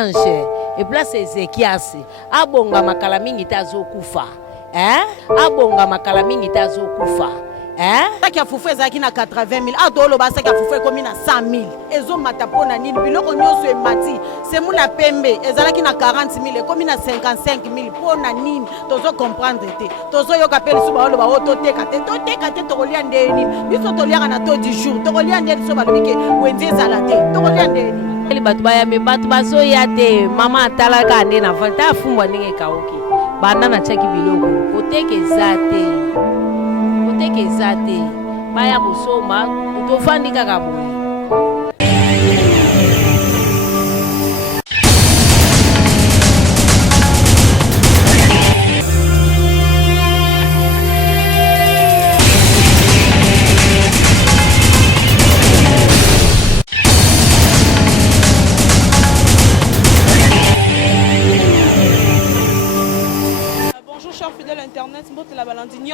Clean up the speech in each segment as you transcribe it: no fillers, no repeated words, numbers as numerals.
Et place Ezekias abonga makala mingi tazo kufa abonga makala mingi tazo kufa Saki ya fufu ezalaki na 80 000 adolo ba saki ya fufu ekomi na 100 000 ezo matapona nini biloko nyonso emati semu na pembe ezalaki na 40 000 ekomi na 55 000 pona nini tozo comprendre te tozo yoka pe lisu baolo ba ototeka te tokolia ndeni biso toliaka na to du jour tokolia ndeni so balobike wenze ezala te tokolia ndeni eli batu bayambe batu bazoya te mama atalaka nde na vanta afumbwa ndenge kaoki banda na chaki biloko kotekeza te baya kosoma utofandi kaka boye.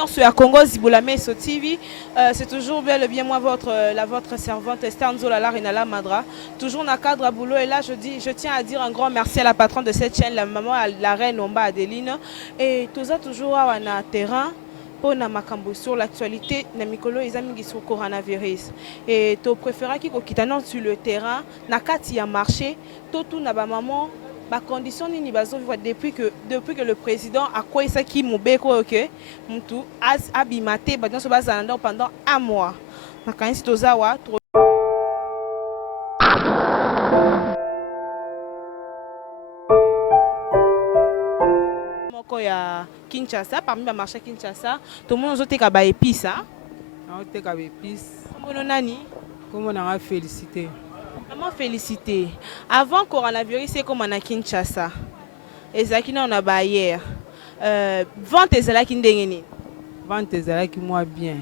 Sur Congo Ziboulame so TV, c'est toujours bel et bien moi votre servante Esther Nzola Rinala Madra, toujours dans le cadre à boulot. Et là je tiens à dire un grand merci à la patronne de cette chaîne, la maman la reine Omba Adeline, et tout ça toujours à un terrain pour na makambo sur l'actualité na mikolo ezami sur coronavirus et to préféra qui kokitana sur le terrain na kati ya marché tout na ba maman. Ba condition nini bazo vivre depuis que le président a quoi ça qui mobeko OK mtu abimate ba nyonso bazana pendant un mois makanisi tozawa moko ya Kinshasa parmi ba marché Kinshasa tout le monde ozoteka ba épices ozoteka ba épices mbono nani comme on a félicité. Maman félicité. Avant le coronavirus, c'est comme à Kinshasa. Et ça qui n'a pas hier. Vente est qui ndengeni. Vente est qui moi bien.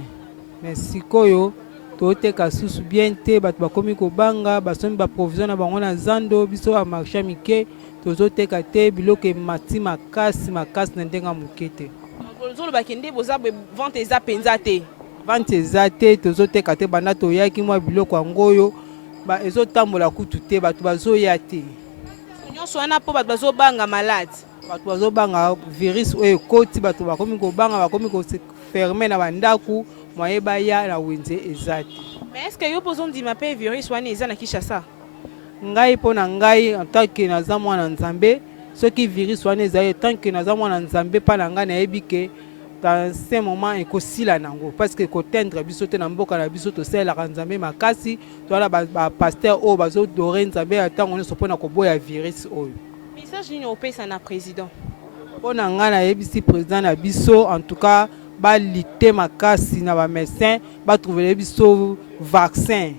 Mais si koyo, tote kasusu bien te, bat ba komi ko banga, ba somi ba provision na bango na zando, biso a marché mike, tozo te kate biloke mati makasi na ndenga mukete. Bonjour le bakende boza vente est penzate. Vente est tozo te kate banda to yaki moi biloko ngoyo. Ba ezo tambola kutu te batu bazoya te nyonso wana po batu bazobanga malade batu bazobanga virus oyo koti batu bakomi kobanga bakomi ko fermer na bandaku moye baya na wenze ezati. Mais est-ce que yo pozo ndima pe virus wana eza na Kinshasa? Ngai po na ngai en tant que naza mwana nzambe soki virus wana eza tant que naza mwana nzambe pa na ngai na yebike dans ce moment ekosila nango parce que kotendre biso te na mboka na biso to sela nzambe makasi to ala ba pasteur o bazo dore nzambe atango ne sopona ko boya virus oyo. Message ni opesa na président. Pona ngana yebisi président na biso en tout cas ba lité makasi na ba médecin ba trouver biso vaccin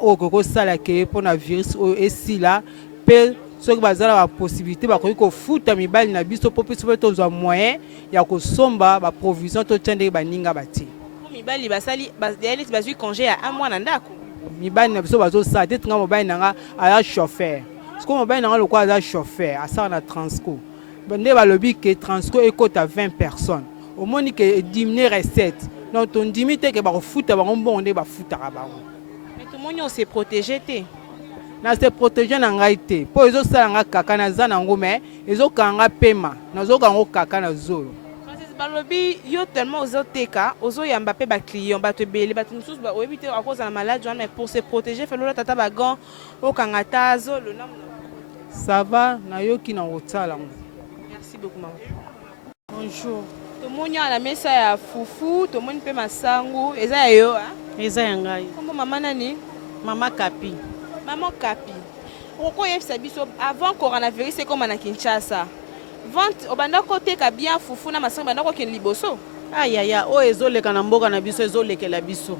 o ko sala ke pona virus oyo esila pe ceux qui bazala la possibilité ba ko futa mibali na biso po biso to zo moyen ya ko somba ba provision to tende ba ninga bati mibali basali bazeli bazui congé à un mois na ndako mibali na biso bazo sa te nga mobali nanga ala chauffeur parce que mobali nanga le quoi ala chauffeur à ça na transco bande ba lobi que transco ekota 20 personnes au moni que diminuer recette donc ton dimité que ba ko futa ba ngombo ba futa ka ba mais tout le monde s'est protégé te na se protéger na ngai te po ezo sala nga kaka na za nango mais ezo kanga pema nazo kango kaka na zolo Francis balobi yo tellement ozoteka ozo yamba pe ba client ba te bele ba tumusus ba obité à cause de la maladie mais pour se protéger fait lola tata ba gant o kanga ta zolo na ça va na yoki na otala ngo. Merci beaucoup maman. Bonjour. To monya la mesa ya fufu to moni pe masangu eza yo eza yangai. Kombo mama nani? Mama Kapi. Maman Kapi. Pourquoi il y a avant le coronavirus, c'est comme à Kinshasa. Vente, au banda côté ka bien fufu na masanga banda ko ken liboso. Aïe, o ezole kana mboka na biso ezole ke la biso.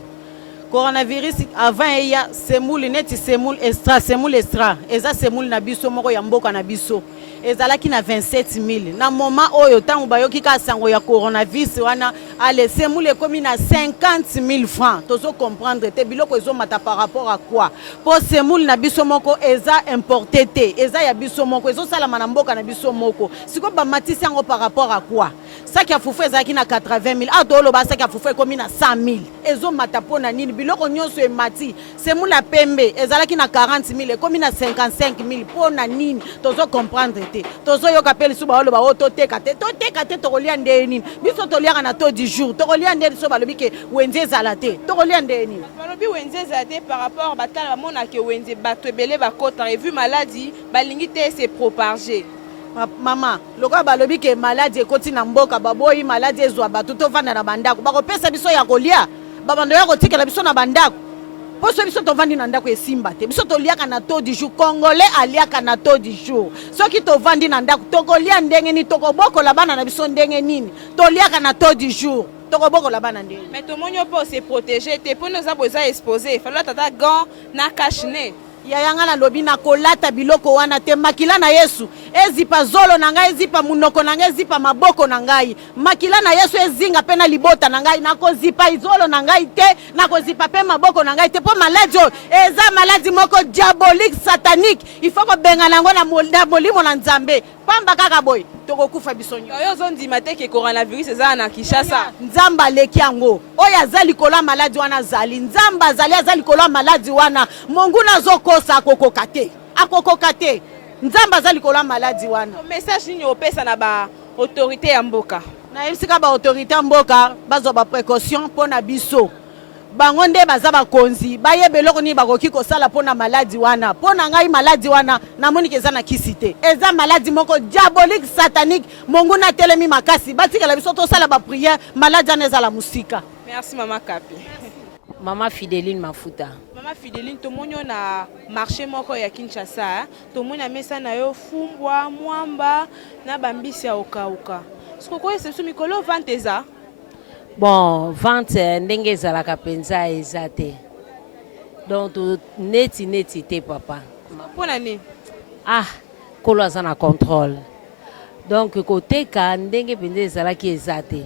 Coronavirus avant il y a semoule net semoule extra eza semoule na biso moko ya mboka na biso. Ezalaki na 27 000. Na moment oyo tango bayoki ka sango ya coronavirus wana ale semoule komi na 50 000 francs. Tozo comprendre te biloko ezo mata par rapport à quoi? Po semoule na biso moko eza importé te. Eza ya biso moko ezo sala na mboka na biso moko. Siko ba matisi yango par rapport à quoi? Ça qui a fufu ezalaki na 80 000. Adolo ba ça qui a fufu komi na 100 000. Ezo mata pona nini biloko nyonso emati semule ya pembe ezalaki na 40 000 ekomi na 55 000 mpo na nini tozo comprendre te tozoyoka mpe lisusu baoloba o toteka te tokolia ndenge nini biso toliaka na to du jour tokolia ndenge biso balobi ke wenze ezala te tokolia ndenge nini balobi wenze ezala te par rapport batala bamonake wenze bato ebele bakota revu maladie balingi te se propager. Mama, loka balobi ke maladie ekoti na mboka baboyi maladie ezwa bato tovanda na bandako bakopesa biso ya kolia babando ya kotikela biso na bandako poso biso tovandi na ndako esimba te biso toliaka na to du jour congolais aliaka na to du jour soki tovandi na ndako tokolia ndenge nini tokobokola bana na biso ndenge nini toliaka na to du jour tokobokola bana ndenge mais tomoni po se protéger te po noza boza exposé falola tata gant na cache-nez yayanga na lobi na kolata biloko wana te makila na Yesu ezipa zolo na ngai ezipa munoko na ngai ezipa maboko na ngai makila na Yesu ezinga pe na libota na ngai nakozipa izolo na ngai te nakozipa pe maboko na ngai te po maladi eza maladi moko diabolique satanique il faut ko benga nango na molimo na Nzambe pamba kaka boy tokokufa biso nyo oyo zondima te ke coronavirus eza na Kinshasa Nzamba leki yango oyo azali kola maladi wana zali Nzamba azali kola maladi wana Mungu nazokosa akokoka te Nzamba azali kola maladi wana message nini opesa na ba autorité ya mboka na yebisika ba autorité ya mboka bazwa ba précaution pona biso bango nde baza bakonzi bayebe eloko nini bakoki kosala mpona maladi wana mpona ngai maladi wana namoniki eza na kisi te eza maladi moko diabolique satanique Mungu natelemi makasi batikela biso tosala bapriere maladi wana ezala mosika. Merci Mama Kapi. Mama Fideline Mafuta. Mama Fideline tomoni na marché moko ya Kinshasa tomoni na mesa na yo fumbwa mwamba na bambisi ya okauka sikoko ese mikolo vente eza bon vente ndenge ezalaka penza eza te donc neti te papa mpona nini kolo aza na contrôle donc koteka ndenge penza ezalaki eza te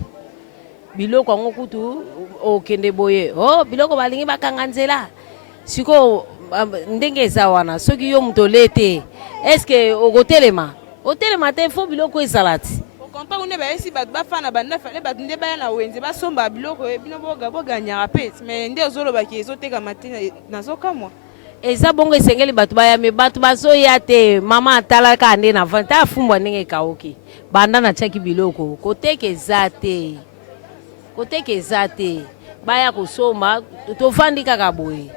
biloko yango kutu okende boye biloko balingi bakanga nzela siko ndenge eza wana soki yo moto ole te eske okotelema te fo biloko ezala ti okonta une bayesi bato bafana banda fale bato nde baya na wenze basomba biloko bino boganyaka pe mais nde ozolobaki ezotekama te nazokamwa eza bongo esengeli bato bayame bato bazoya te mama atalaka nde na vante afumbwa ndenge ekauki banda natiaki biloko koteka eza te baya kosomba tovandi kaka boye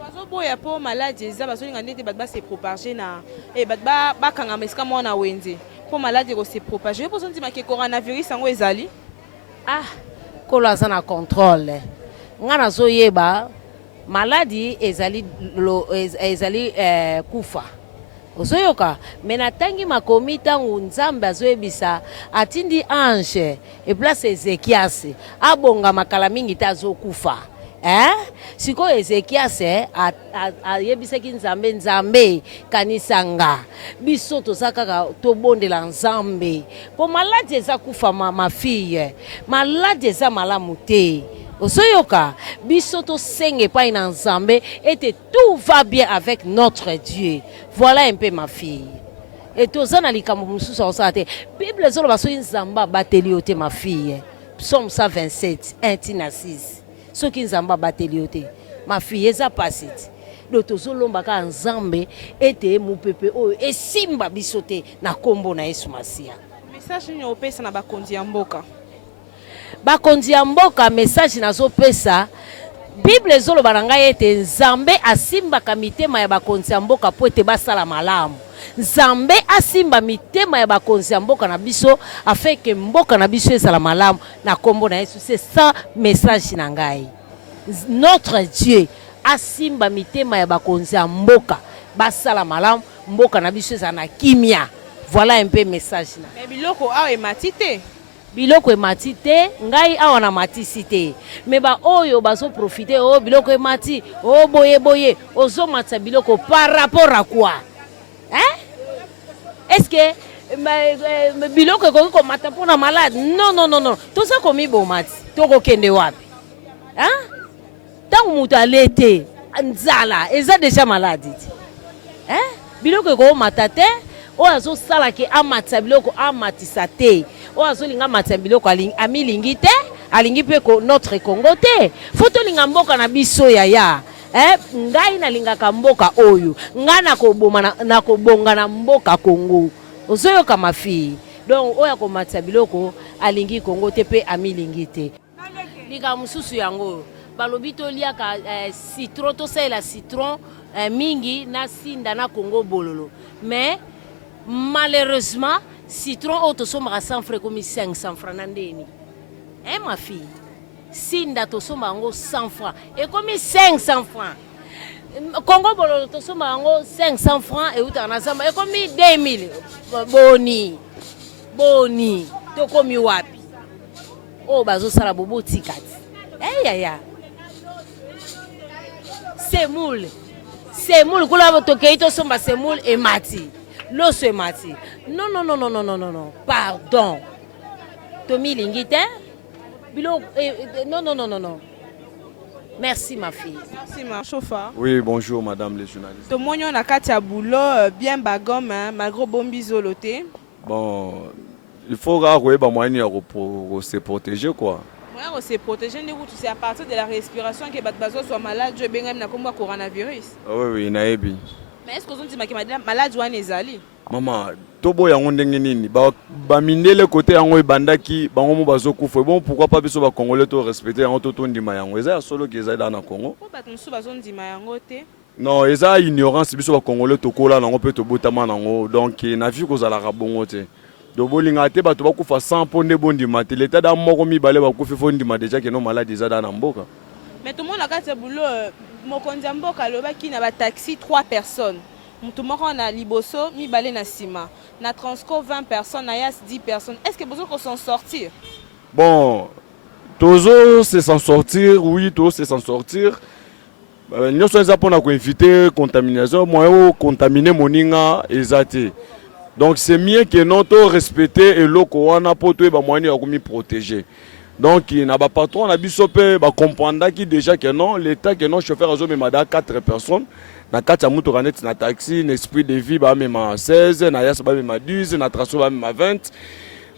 bazoboya po maladi eza bazolinga ndete bato base propager na bato bakangama esika moko na wenze po maladi ekose propager po sondimaki coronavirus yango ezali kolo aza na contrôle nga nazoyeba maladi ezali kufa ozoyoka me natangi makomi ntango Nzambe azoyebisa atindi ange eplace Ezekiasi abonga makala mingi te azokufa sikoyo Ezekiasi ayebisaki Nzambe kanisanga biso toza kaka tobondela Nzambe po maladi eza kufa mafille maladi eza malamu te ozoyoka biso tosenga epai na Nzambe ete tout va bien avec notre Dieu. Voilà un peu ma fille. Et toza na likambo mosusu osala te Bible ezoloba soki Nzambe abateli yo te ma fille. Psaume 127 1-6 soki Nzambe abateli yo te ma fille eza pasi ti do tozolomba ka Nzambe ete mopepe oyo esimba biso te na kombo na Yesu Masiya. Message nini opesa na bakonzi ya mboka bakonzi ya mboka message nazopesa Bible ezoloba na ngai ete Nzambe asimbaka mitema ya bakonzi ya mboka po ete basala malamu Nzambe asimba mitema ya bakonzi ya mboka na biso afeke mboka na biso ezala malamu na kombo na Yesu. C'est ça message na ngai. Notre Dieu asimba mitema ya bakonzi ya mboka basala malamu mboka na biso ezala na kimia. Voilà un peu message na. Mais biloko awa emati te biloko emati te ngai awa na matisi te me ba oyo bazo profiter biloko emati boye ozomatisa biloko par rapport à quoi est-ce que biloko ekoki komata mpona malade non toza komiboma ti tokokende wapi ntango moto ale te nzala eza deja maladi ti biloko ekomata te oyo azosalaki amatisa biloko amatisa te oyo azolinga amatisa biloko amilingi te alingi pe notre Congo te faut tolinga mboka na biso yaya ngai nalingaka mboka oyo ngai nakobonga na mboka Congo ozoyoka mafi donc oya komatisa biloko alingi Congo te pe amilingi te lika mususu yango balobi toliaka citron tosalela citron mingi na sinda na Congo bololo mais malheureusement citron oyo tosombaka 100 francs komi 500 francs na ndeni ma fille sinda tosomba yango 100 francs ekomi 500 francs Congo bololo tosomba yango 500 francs eutaka na zamba ekomi 2000 boni tokomi wapi oyo bazosala bobo tikati yaya semoule kula tokei tosomba semoule emati loso emati non pardon tomi lingi te bilo non merci ma fille. Merci ma chauffeur. Oui, bonjour madame les journalistes. Tout le monde a katia boulot bien bagom malgré bombi zoloté. Bon, il faut moyen pour se protéger quoi. Pour se protéger, c'est à partir de la respiration que les gens soient malades, je vais même comme coronavirus. Oui, naebi. Mais est-ce que vous dites que malade ou anezali? Maman, tobo yango ndenge nini ba mindele côté yango ebandaki bango mo bazokufa bon pourquoi pas biso ba congolais to respecter yango to ndima yango eza solo ke eza dans Congo. Pourquoi pas nsu bazondima yango te? Non, eza ignorance biso ba congolais to kola nango pe to botama nango donc na vie ko zala ka bongo te. Do bolinga te bato bakufa sans ponde bondima te l'état da moko mibale bakufa fo ndima déjà que non malade eza dans mboka. Mais tout le monde a katia boulot mokonzi mboka lobaki na ba taxi 3 personnes. Tout le monde a liboso, mi balé na sima. Na Transco 20 personnes, na Yas 10 personnes. Est-ce que besoin qu'on s'en sortir? Bon, Tozo c'est s'en sortir, oui, Tozo c'est s'en sortir. Nous sommes là pour éviter contamination, moi contaminer moninga ezate. Donc c'est mieux que non to respecter et loko wana pour toi ba moyen ya protéger. Donc il n'a pas patron na bisope ba comprendre qui déjà que non l'état que non chauffeur azo même 4 personnes. Na kati ya mutu kaneti na taxi na esprit de vie ba même 16 na yas ba même 12 na traso ba même 20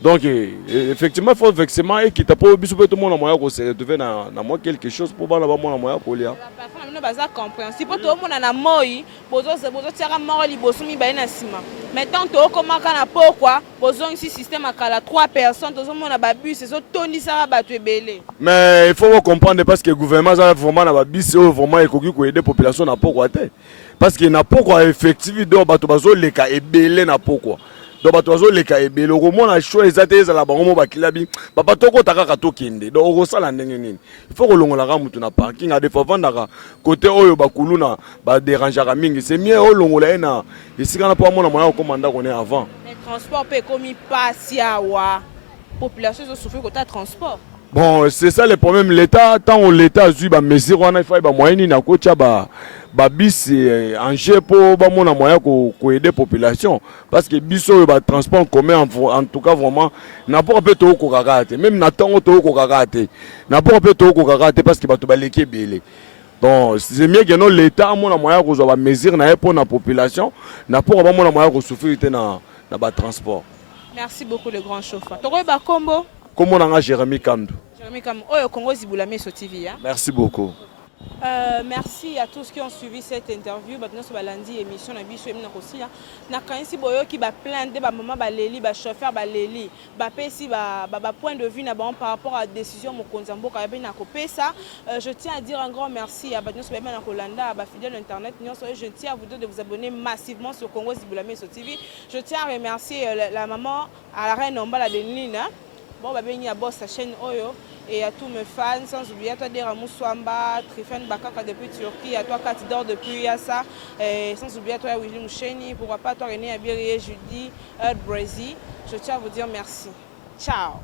donc effectivement il faut vexement et qui t'a pas biso tout le monde moyen ko se retrouver na moi quelque chose pour bana ba moi moyen ko lia parfois nous baza compréhensible tout le monde na moi bozo tiara mort liboso mi ba na sima maintenant to komaka na pourquoi bozo ici système akala 3 personnes to mona ba bus so tondi ça ba tu ebele mais il faut comprendre parce que le gouvernement a vraiment na ba bus vraiment ekoki ko aider population na pourquoi te parce que na pourquoi effectivement do bato bazo leka ebele na pourquoi donc bato bazo leka ebele okomona choix ezate ezala bango mo bakilabi papa toko takaka tokende donc okosala ndenge nini il faut kolongola ka mutu na parking a des fois vandaka côté oyo bakuluna ba dérangeaka mingi c'est mieux olongola ena esika na po mona moya komanda koné avant les transports pe komi pasia wa population zo souffrir côté transport. Bon c'est ça le problème l'état tant on l'état a ba mesure wana il faut ba moyen na ko tia ba bis en jeu pour ba mona moyen ko aider population parce que biso ba transport commun en tout cas vraiment na pas peut to ko kakate même na tango to ko kakate na pas peut to ko kakate parce que ba to ba leki belé donc c'est mieux que non l'état mona moyen ko zo ba mesure na pour na population na pas ba mona moyen ko souffrir na ba transport. Merci beaucoup le grand chauffeur. Toko ba kombo comme on a Jérémy Kamdou. Jérémy Kamdou oyo Congo Zibula Meso TV hein. Merci beaucoup. Merci à tous qui ont suivi cette interview. Maintenant, sur lundi émission na biso emina kosia. Na kanisi boyo ki ba plainte ba maman ba leli ba chauffeur ba leli. Ba pesi ba point de vue na ba par rapport à la décision mokonzi mboka ya na kopesa. Je tiens à dire un grand merci à Badnos Bema na Kolanda, ba fidèle internet. Je tiens à vous dire de vous abonner massivement sur Congo Zibula Meso TV. Je tiens à remercier la maman à la reine Ombala de Nina. Bon ba beni à boss sa chaîne Oyo. Et à tous mes fans, sans oublier à toi Deramou Swamba, Trifen Bakaka depuis Turquie, à toi Katidor depuis Yassa, et sans oublier à toi Willy Moucheni, pourquoi pas toi René Abiri, Judy, Brésil. Je tiens à vous dire merci. Ciao.